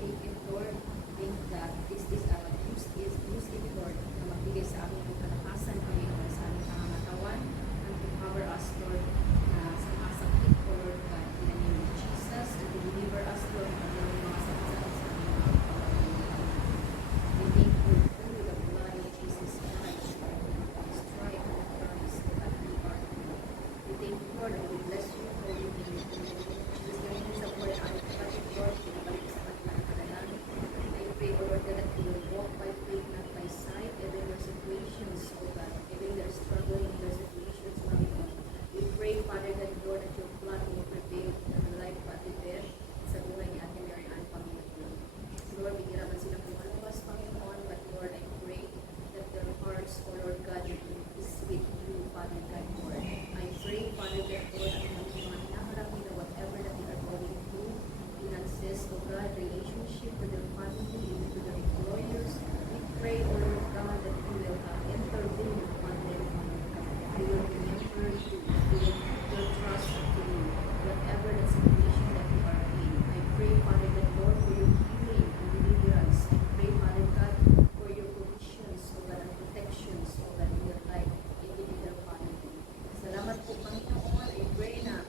take it, Lord. Think that use it, Lord, na magbigay sa amin ng kalakasan, Panginoon, sa aming pangangatawan, and to cover us, Lord, na sa mga sakit, O Lord God, in the name of Jesus, and to deliver us, Lord, from the mga sakit sa aming mga katawan. We thank you through the blood of Jesus Christ, Lord, and the stripe of Christ, that we are healed. We thank you, Lord, and we bless you for your name. Jesus, ganun sa buhay ang aming kapatid, Lord, pinabalik sa kanila ang panalangin. I pray, O Lord God, that you will walk by faith, not by sight, even their situations, O God, even their struggling in their situations, Panginoon. We pray, Father God, Lord, that your plan will prevail in the life of Ate Beth, sa buhay ni Ate Mary Ann, Panginoon. Lord, bigiraman silang lumalabas, Panginoon, but Lord, I pray that their hearts, O Lord God, is with you, Father God, Lord. I pray, Father God, Lord, ang mga hinaharap nila, whatever that they are going through, finances, O God, relationship with their family, even to their employers. We pray, O Lord God, that you will intervene upon them, Father God. You will remember you, you will put your trust to you, whatever the situation that you are in. I pray, Father God, Lord, for your healing and deliverance. I pray, Father God, for your provisions, O God, and protections, O God, in their life, even in their family. Salamat po, Panginoon. I pray na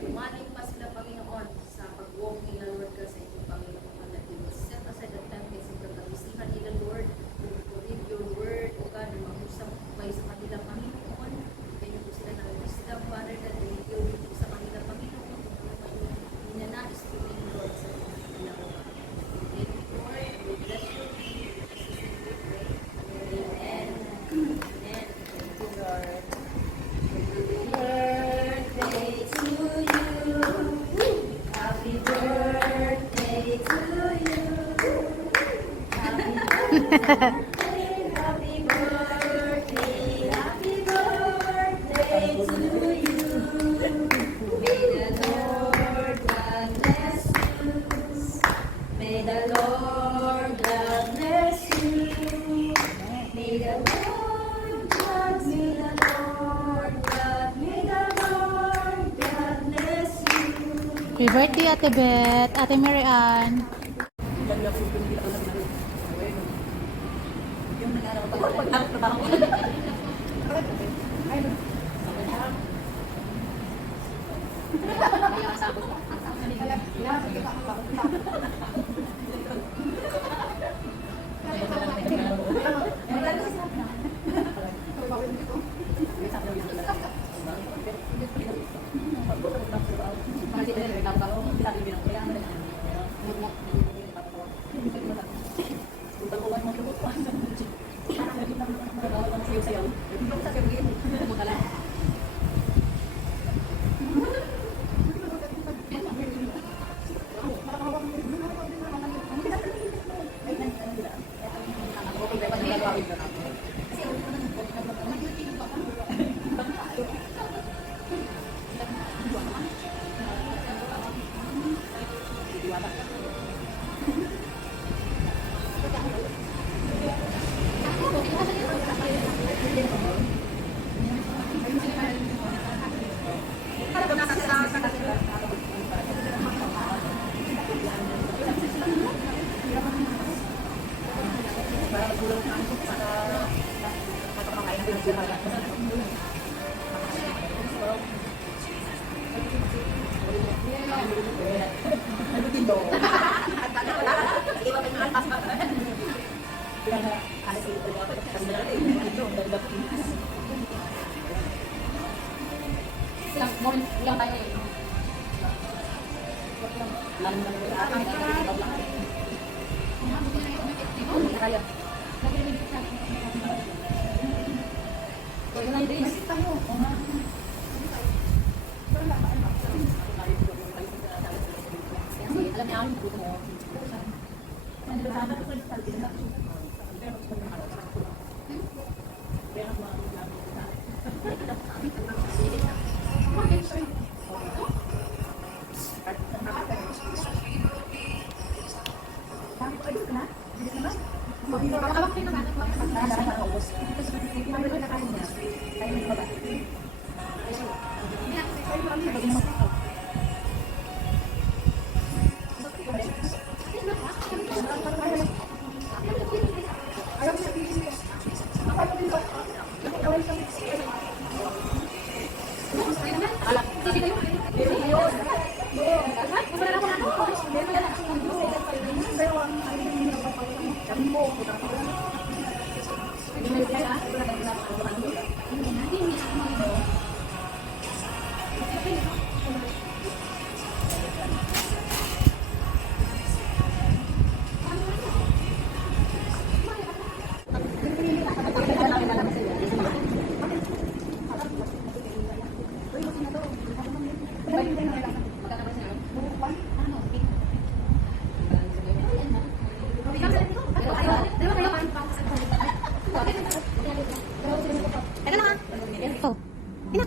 lumalim pa sila, Panginoon, sa pag-walk nila, Lord God, sa inyong Panginoon, that you will set aside the time kasi pagkabisihan nila, Lord, to read your word, O God, na mag-usap kayo sa kanila, Panginoon. Kaya po sila ng wisdom, Father, that reveal po sa kanila, Panginoon, kung ano man yung ninanais po rin, Lord, sa kanila, O God. We thank you, Lord, and we bless you. In Jesus' name we pray. Amen. Amen. Thank you, Lord. Birthday to you. Happy birthday to you. Happy birthday, happy birthday, happy birthday to you. May the Lord God bless you. May the Lord God bless you. May the Lord God, may the Lord God, may the Lord God bless you. Happy birthday, Ate Beth, Ate Mary Ann.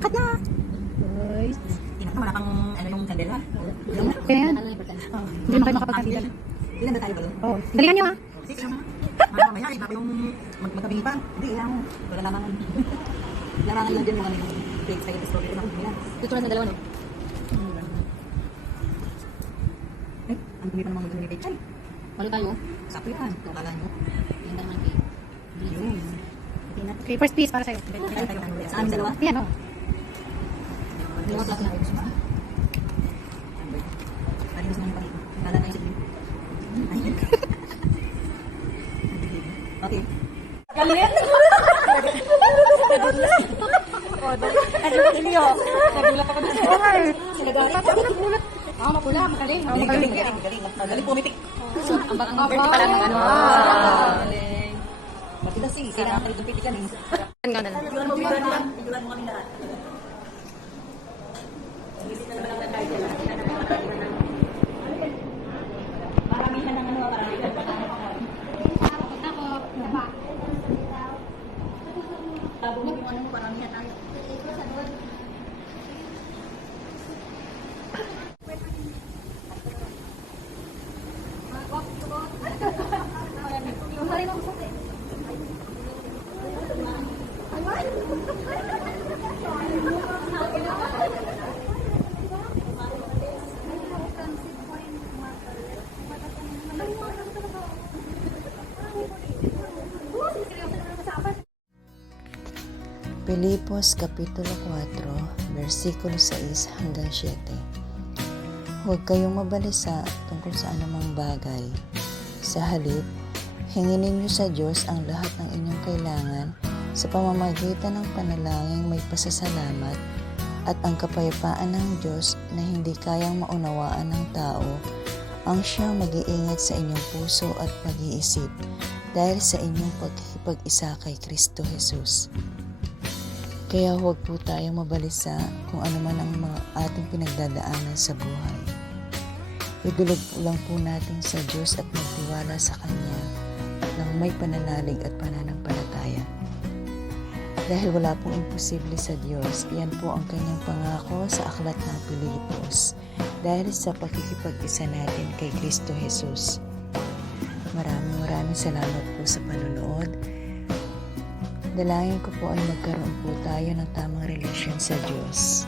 lakad na. Uy. Ina, wala pang ano yung kandela. Kaya yan. Ano yung importante? Hindi na kayo makapagkakita. Ilan na tayo ba doon? Oo. Galingan nyo ha. Sige, ano? Mamaya, iba pa yung magkabingi pa. Hindi, ilang. Wala lamang. Larangan lang dyan yung ano yung big side story. Tutulan ng dalawa, no? Eh, ang dumi pa namang mag-dumi kay Chay. Malo tayo. Sakto yan. Kala nyo. Yung naman kay. Yun. Okay, first piece para sa'yo. Tayo tayo ano ulit. Sa amin dalawa. Ayan o. Yung mga klase na ayos ba? Tadi gusto nyo pa rin. Kala tayo sa dumi. Okay. Galit! Ano ba Ilio? Nagulat ako dito. Okay. Mapula, magaling. Galing pumitik. Ang bakang birthday pala ng ano. Galing. Matilas eh. Kailangan tayo itong pitikan eh. Ang ganda. Ituan mo kami lahat. Paramihan ng ano, paramihan. Tabong yung ano, paramihan tayo. Filipos Kapitulo 4, versikulo 6 hanggang 7. Huwag kayong mabalisa tungkol sa anumang bagay. Sa halip, hinginin niyo sa Diyos ang lahat ng inyong kailangan sa pamamagitan ng panalangin may pasasalamat, at ang kapayapaan ng Diyos na hindi kayang maunawaan ng tao ang siyang mag-iingat sa inyong puso at pag-iisip dahil sa inyong pagkikipag-isa kay Kristo Jesus. Kaya huwag po tayong mabalisa kung ano man ang mga ating pinagdadaanan sa buhay. Idulog lang po natin sa Diyos at magtiwala sa Kanya ng may pananalig at pananampalataya. Dahil wala pong imposible sa Diyos, yan po ang Kanyang pangako sa aklat ng Pilipos dahil sa pakikipag-isa natin kay Kristo Jesus. Maraming salamat po sa panonood. Dalangin ko po ay magkaroon po tayo ng tamang relasyon sa Diyos.